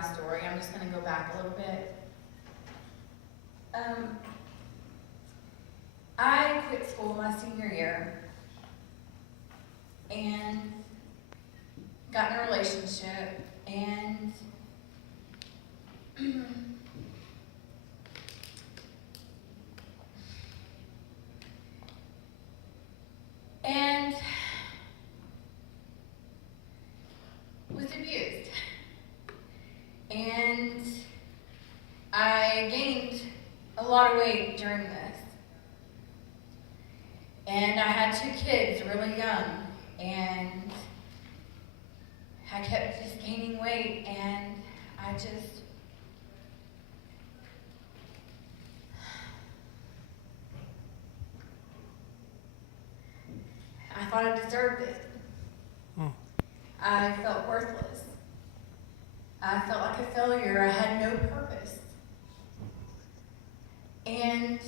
my story. I'm just going to go back a little bit. I quit school my senior year and got in a relationship and and was abused. And I gained a lot of weight during this. And I had 2 kids really young, and I kept just gaining weight, and I thought I deserved it. I felt worthless. I felt like a failure. I had no purpose. And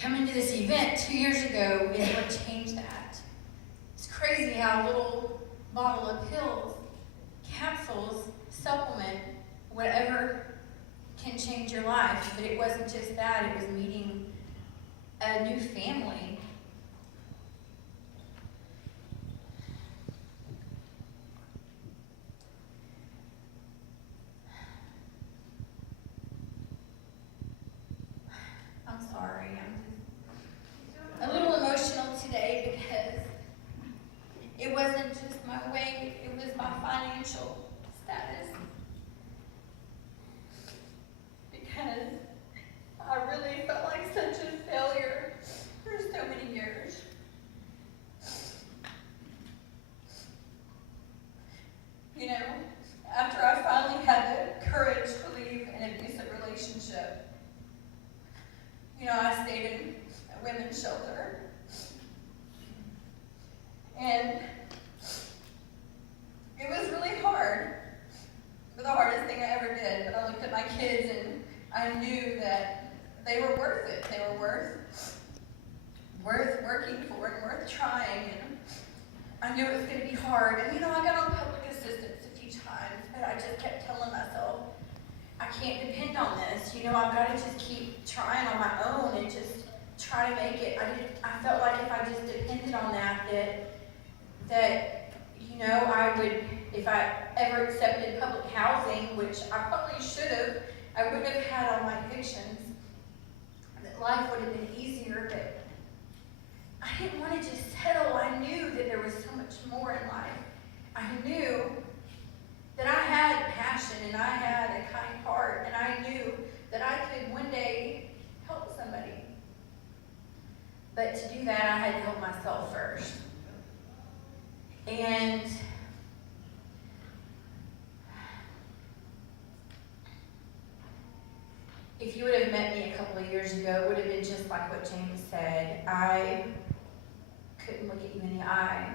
coming to this event 2 years ago is what changed that. It's crazy how a little bottle of pills, capsules, supplement, whatever can change your life. But it wasn't just that, it was meeting a new family. I'm sorry, I'm a little emotional today because it wasn't just my weight, it was my financial status. Because I really felt like such a failure for so many years. You know, after I finally had the courage to leave an abusive relationship, you know, I stayed in a women's shelter. And it was really hard. It was the hardest thing I ever did. But I looked at my kids and I knew that they were worth it. They were worth working for and worth trying. And I knew it was going to be hard. And you know, I got on public assistance a few times, but I just kept telling myself, I can't depend on this. You know, I've got to just keep trying on my own and just try to make it. I felt like if I just depended on that, you know, I would, if I ever accepted public housing, which I probably should have, I wouldn't have had all my evictions, that life would have been easier, but I didn't want to just settle. I knew that there was so much more in life. I knew that I had passion and I had a kind heart, and I knew that I could one day help somebody. But to do that, I had to help myself first. And if you would have met me a couple of years ago, it would have been just like what James said. I couldn't look at you in the eye.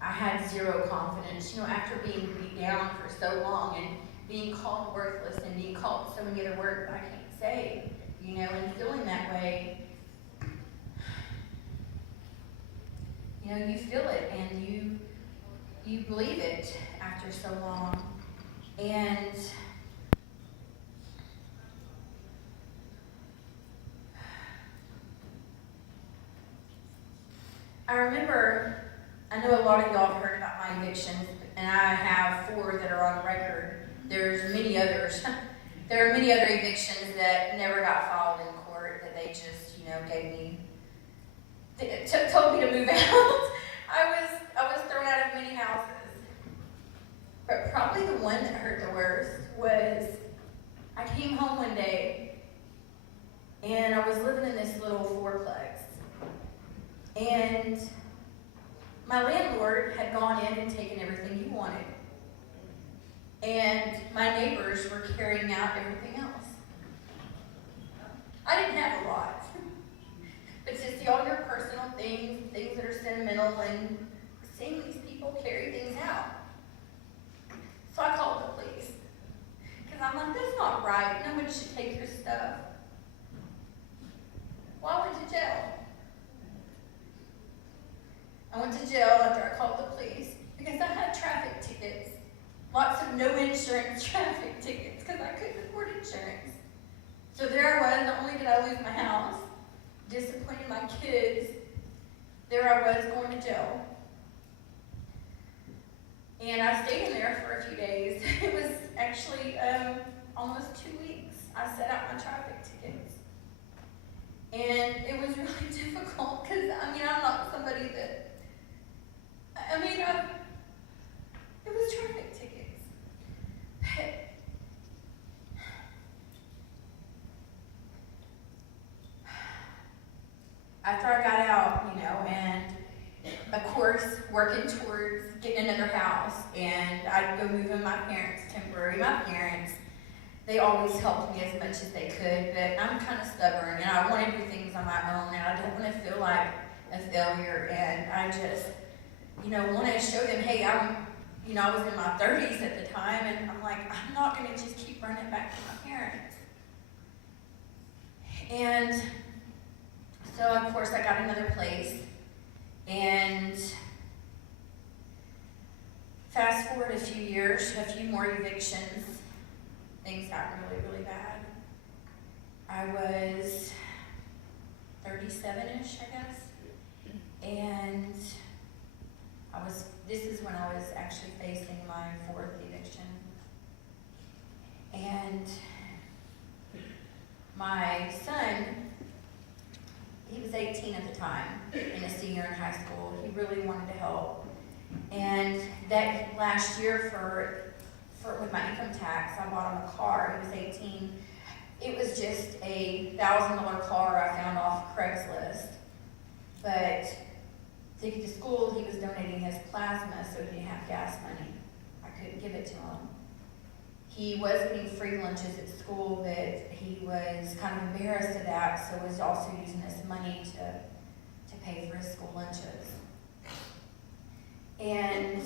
I had zero confidence. You know, after being beat down for so long and being called worthless and being called so many other words I can't say, you know, and feeling that way, you know, you feel it and you believe it after so long. And I remember, I know a lot of y'all have heard about my evictions, and I have 4 that are on record. There's many others. There are many other evictions that never got filed in court, that they just, you know, gave me, told me to move out. I was thrown out of many houses. But probably the one that hurt the worst was, I came home one day, and I was living in this little 4-plex. And my landlord had gone in and taken everything he wanted. And my neighbors were carrying out everything else. I didn't have a lot. But to see all your personal things, things that are sentimental, and seeing these people carry things out. So I called the police. Because I'm like, that's not right. Nobody should take your stuff. Well, I went to jail. I went to jail after I called the police because I had traffic tickets, lots insurance traffic tickets because I couldn't afford insurance. So there I was, not only did I lose my house, disappointed my kids, there I was going to jail. And I stayed in there for a few days. It was actually almost 2 weeks. I set out my traffic tickets. And it was really difficult because, I'm not somebody that, it was traffic tickets. But after I got out, and of course, working towards getting another house, and I'd go move in my parents' temporary. My parents, they always helped me as much as they could, but I'm kind of stubborn, and I want to do things on my own, and I don't want to feel like a failure, and I just, want to show them, hey, I was in my 30s at the time, and I'm like, I'm not going to just keep running back to my parents. And so, of course, I got another place, and fast forward a few years, a few more evictions, things got really, really bad. I was 37-ish, I guess, and this is when I was actually facing my 4th eviction. And my son, he was 18 at the time, and a senior in high school. He really wanted to help. And that last year with my income tax, I bought him a car. He was 18. It was just a $1,000 car I found off Craigslist. But to get to school, he was donating his plasma so he didn't have gas money. I couldn't give it to him. He was getting free lunches at school, but he was kind of embarrassed of that, so was also using this money to pay for his school lunches. And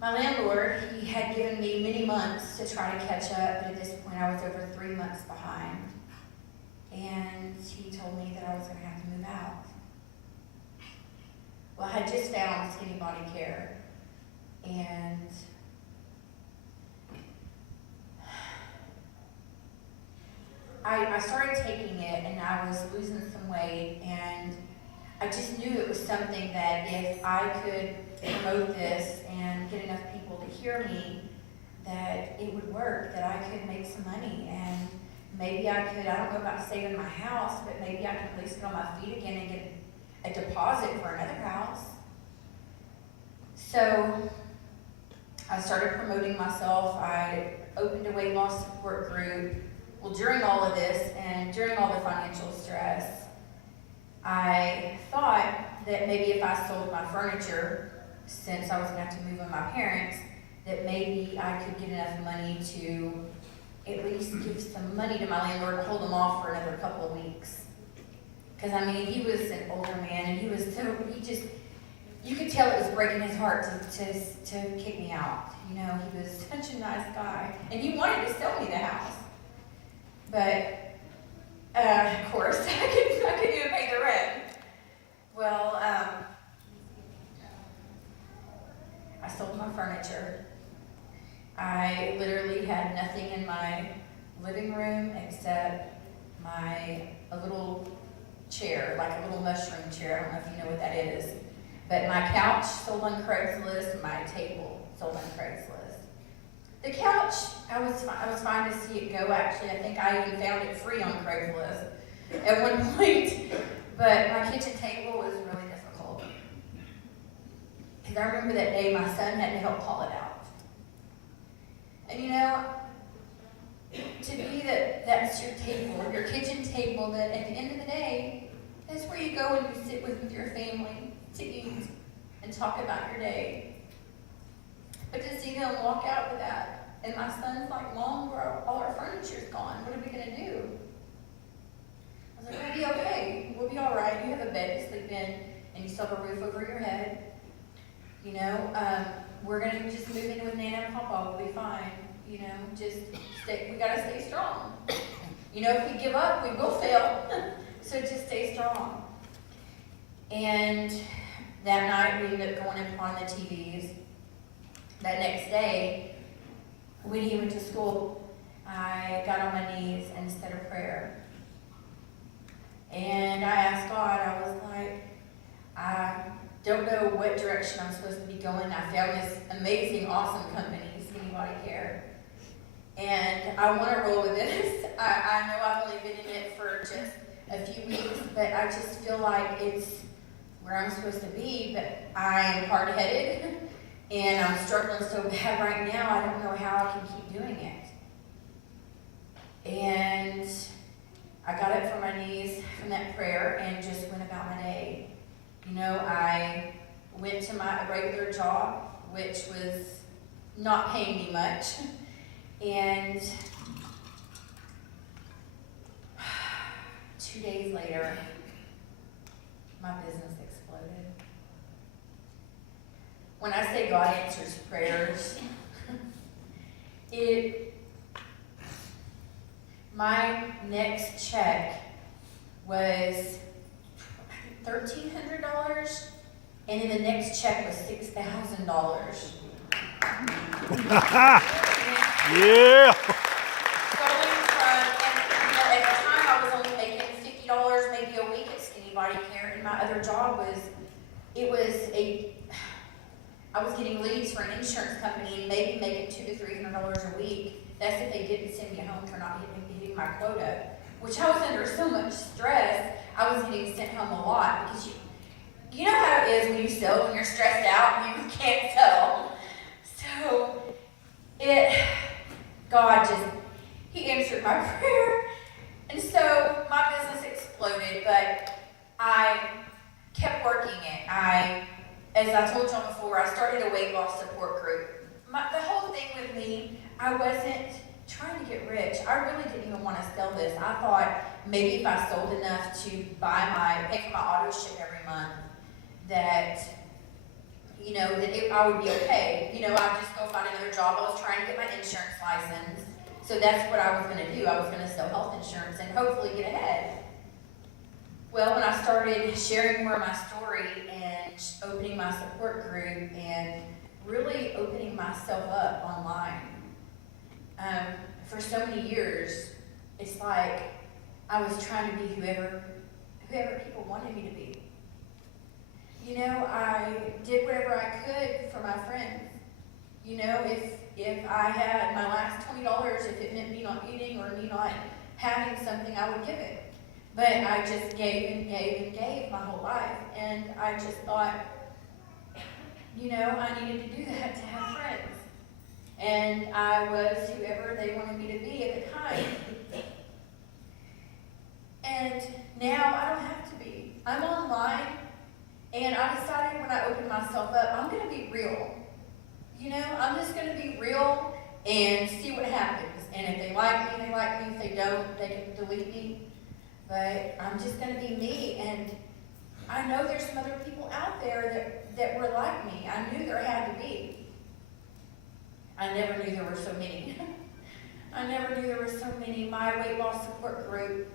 my landlord, he had given me many months to try to catch up, but at this point I was over 3 months behind. And he told me that I was going to have to move out. Well, I had just found Skinny Body Care, and I started taking it, and I was losing some weight, and I just knew it was something that if I could promote this and get enough people to hear me, that it would work, that I could make some money, and maybe I could, I don't know about saving my house, but maybe I could at least get on my feet again and get a deposit for another house. So I started promoting myself. I opened a weight loss support group. Well, during all of this and during all the financial stress, I thought that maybe if I sold my furniture, since I was going to have to move with my parents, that maybe I could get enough money to at least give some money to my landlord and hold him off for another couple of weeks. Because, he was an older man, and he you could tell it was breaking his heart to kick me out. He was such a nice guy. And he wanted to sell me the house. But, of course, I couldn't even pay the rent. Well, I sold my furniture. I literally had nothing in my living room except a little chair, like a little mushroom chair. I don't know if you know what that is. But my couch sold on Craigslist, my table sold on Craigslist. The couch, I was fine to see it go, actually. I think I even found it free on Craigslist at one point. But my kitchen table was really difficult. Because I remember that day my son had to help haul it out. And to be that's your table, your kitchen table, that at the end of the day, that's where you go and you sit with your family to eat and talk about your day. But to see them walk out with that, and my son's like, Mom, all our furniture's gone. What are we going to do? I was like, we'll be okay. We'll be all right. You have a bed to sleep in, and you still have a roof over your head. We're going to just move in with Nana and Papa. We'll be fine. Just we got to stay strong. If we give up, we will fail. So just stay strong. And that night, we ended up going and on the TVs. that next day, when he went to school, I got on my knees and said a prayer. And I asked God, I was like, I don't know what direction I'm supposed to be going. I found this amazing, awesome company, Skinny Body Care. And I want to roll with this. I know I've only been in it for just a few weeks, but I just feel like it's where I'm supposed to be, but I am hard-headed, and I'm struggling so bad right now, I don't know how I can keep doing it. And I got up from my knees from that prayer and just went about my day. You know, I went to my regular job, which was not paying me much, and 2 days later, my business exploded. When I say God answers prayers, my next check was $1,300, and then the next check was $6,000. Yeah. Going from, and at the time I was only making $50 maybe a week at Skinny Body Care, and my other job was, I was getting leads for an insurance company and maybe making $200 to $300 a week. That's if they didn't send me home for not hitting my quota, which I was under so much stress. I was getting sent home a lot because you know how it is when you sell, when you're stressed out and you can't sell. So God he answered my prayer. And so my business exploded, but I kept working it. As I told y'all before, I started a weight loss support group. The whole thing with me, I wasn't trying to get rich. I really didn't even want to sell this. I thought maybe if I sold enough to pay for my auto ship every month, that I would be okay. I'd just go find another job. I was trying to get my insurance license. So that's what I was going to do. I was going to sell health insurance and hopefully get ahead. Well, when I started sharing more of my story and opening my support group and really opening myself up online, for so many years, it's like I was trying to be whoever people wanted me to be. I did whatever I could for my friends. If I had my last $20, if it meant me not eating or me not having something, I would give it. But I just gave and gave and gave my whole life. And I just thought, I needed to do that to have friends. And I was whoever they wanted me to be at the time. And now I don't have to be. I'm online, and I decided when I opened myself up, I'm going to be real. I'm just going to be real and see what happens. And if they like me, they like me. If they don't, they can delete me. But I'm just going to be me. And I know there's some other people out there that were like me. I knew there had to be. I never knew there were so many. I never knew there were so many. My weight loss support group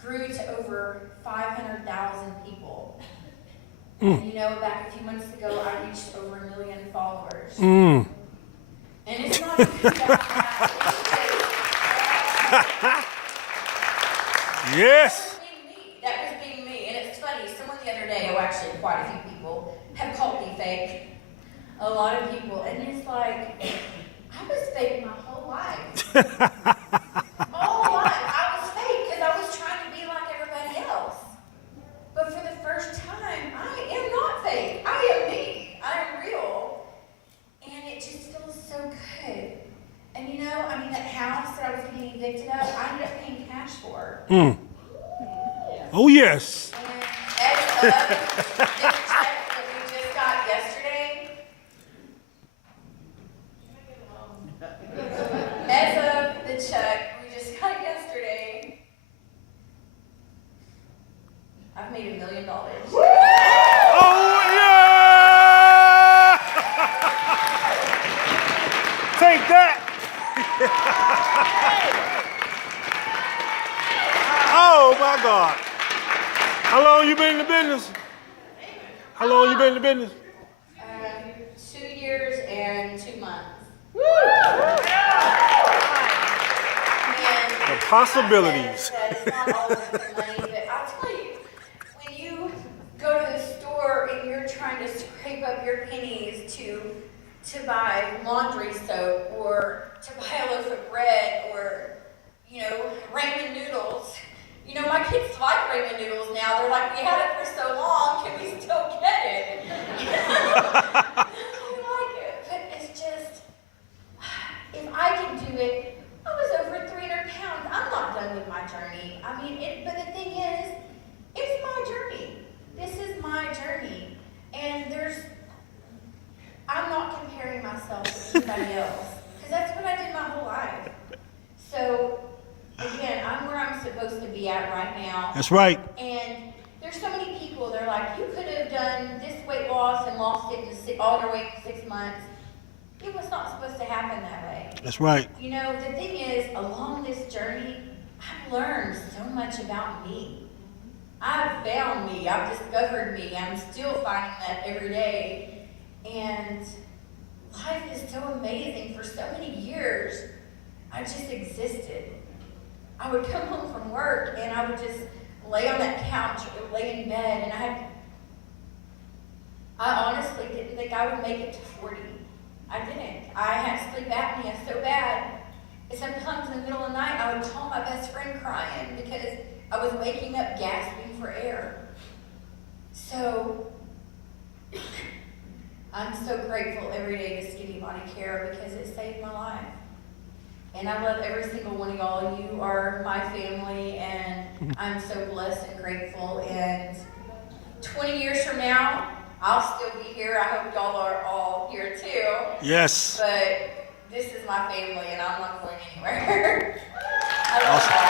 grew to over 500,000 people. And back a few months ago, I reached over 1 million followers. And it's not even that. Yes. That was being me. And it's funny, someone the other day, actually quite a few people, have called me fake. A lot of people. And it's like, I was fake my whole life. My whole life. I was fake because I was trying to be like everybody else. But for the first time, I am not fake. I am me. I am real. And it just feels so good. And that house that I was getting evicted of, I ended up paying cash for. Oh, yes. And as of the check that we just got yesterday, I've made $1 million. Oh, yeah! Take that! Oh, my God. How long you been in the business? How long you been in the business? 2 years and Possibilities. That it's not all about the money, but I'll tell you, when you go to the store and you're trying to scrape up your pennies to buy laundry soap or to buy a loaf of bread or, ramen noodles. My kids like ramen noodles now. They're like, we had it for so long, can we still get it? We like it, but it's just, if I can do it, I was over 300 pounds. I'm not done with my journey. But the thing is, it's my journey. This is my journey. And I'm not comparing myself to anybody else. Because that's what I did my whole life. So, again, I'm where I'm supposed to be at right now. That's right. And there's so many people, they're like, you could have done this weight loss and lost it all your weight in 6 months. It was not supposed to happen that way. That's right. The thing is, along this journey, I've learned so much about me. I've found me. I've discovered me. I'm still finding that every day. And life is so amazing. For so many years, I just existed. I would come home from work and I would just lay on that couch or lay in bed, and I honestly didn't think I would make it to 40. I didn't. I had sleep apnea so bad. And sometimes in the middle of the night, I would call my best friend crying because I was waking up gasping for air. So, I'm so grateful every day to Skinny Body Care because it saved my life. And I love every single one of y'all. You are my family, and I'm so blessed and grateful. And 20 years from now, I'll still be here. I hope y'all are all here too. Yes. But this is my family, and I'm not going anywhere. I love Awesome.